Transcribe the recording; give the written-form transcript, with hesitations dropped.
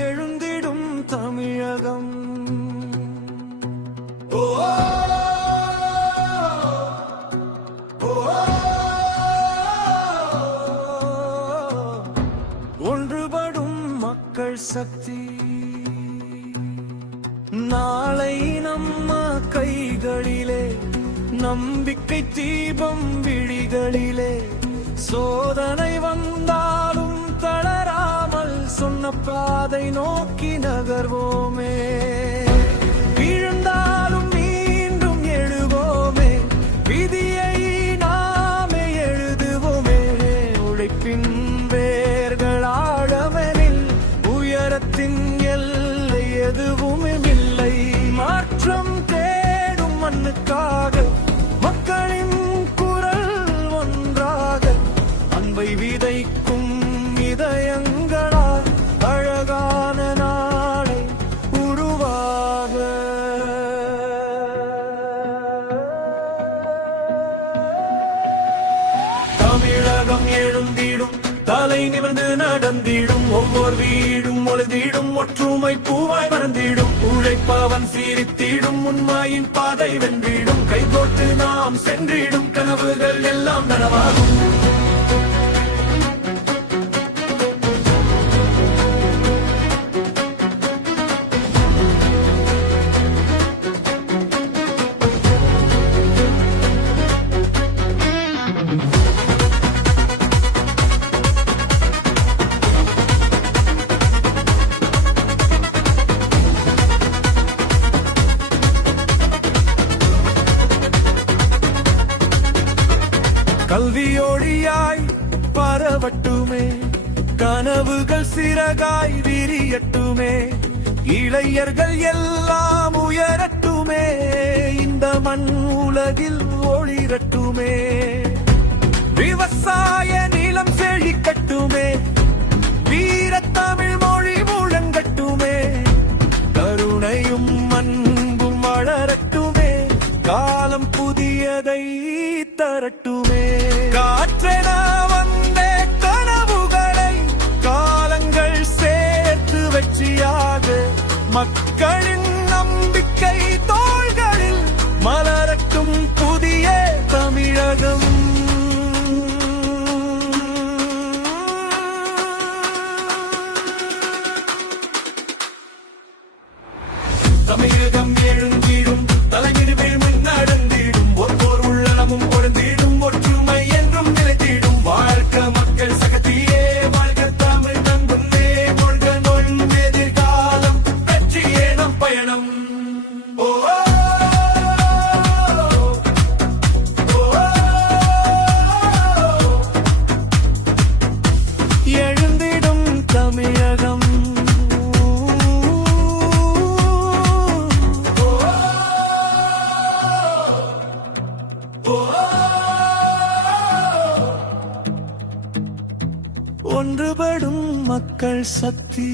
எழுந்திடும் தமிழகம் ஒன்றுபடும் மக்கள் சக்தி நாளை நம்ம கைகளிலே நம்பிக்கை தீபம் விழிகளிலே சோதனை வந்தாலும் தளராமல் சொன்ன பாதை நோக்கி நகர்வோமே விழுந்தாலும் மீண்டும் எழுவோமே விதியை நாமே எழுதுவோமே உழைப்பின் வேர்கள் ஆழவனில் உயரத்தின் எல்லை எதுவுமே இல்லை மாற்றம் தேடும் மண்ணுக்காக மக்களின் குரல் ஒன்றாக அன்பை விதைக்கும் இதயங்களால் அழகான நாளை உருவாக தமிழகம் எழுந்திடும் தலை நிமிர்ந்து நடந்திடும் ஒவ்வொரு வீடும் ஒழுதிடும் ஒற்றுமை பூவாய் மறந்திடும் உழைப்பவன் சீரித்திடும் உண்மையின் பாதை வென்றிடும் கைகோட்டு நாம் சென்றிடும் கனவுகள் எல்லாம் நனவாகும் கல்வியொழியாய் பரவட்டுமே கனவுகள் சிறகாய் விரியட்டுமே இளைஞர்கள் எல்லாம் உயரட்டுமே இந்த மண் உலகில் ஒளிரட்டுமே விவசாய நிலம் செழிக்கட்டுமே வீரத்தமிழ் மொழி முழங்கட்டுமே கருணையும் அன்பும் வளரட்டுமே காலம் புதியதை தரட்டுமே காற்றென வந்தே கனவுகளை காலங்கள் சேர்த்து வெற்றியாக மக்களின் நம்பிக்கை தோள்களில் மலரட்டும் புதிய தமிழகம் தமிழகம் எழுந்திடும் தலையிடுவேல் முன்னடந்திடும் ஒவ்வொரு உள்ளமும் பொருந்திடும் ஒற்றுமை என்றும் நிலைத்திடும் வாழ்க்கை மக்கள் சகதியே வாழ்க தமிழ் நம்புன்னே மொழ்க நொழும் எதிர்காலம் வெற்றியே நம் பயணம் எழுந்திடும் தமிழகம் ஒன்றுபடும் மக்கள் சக்தி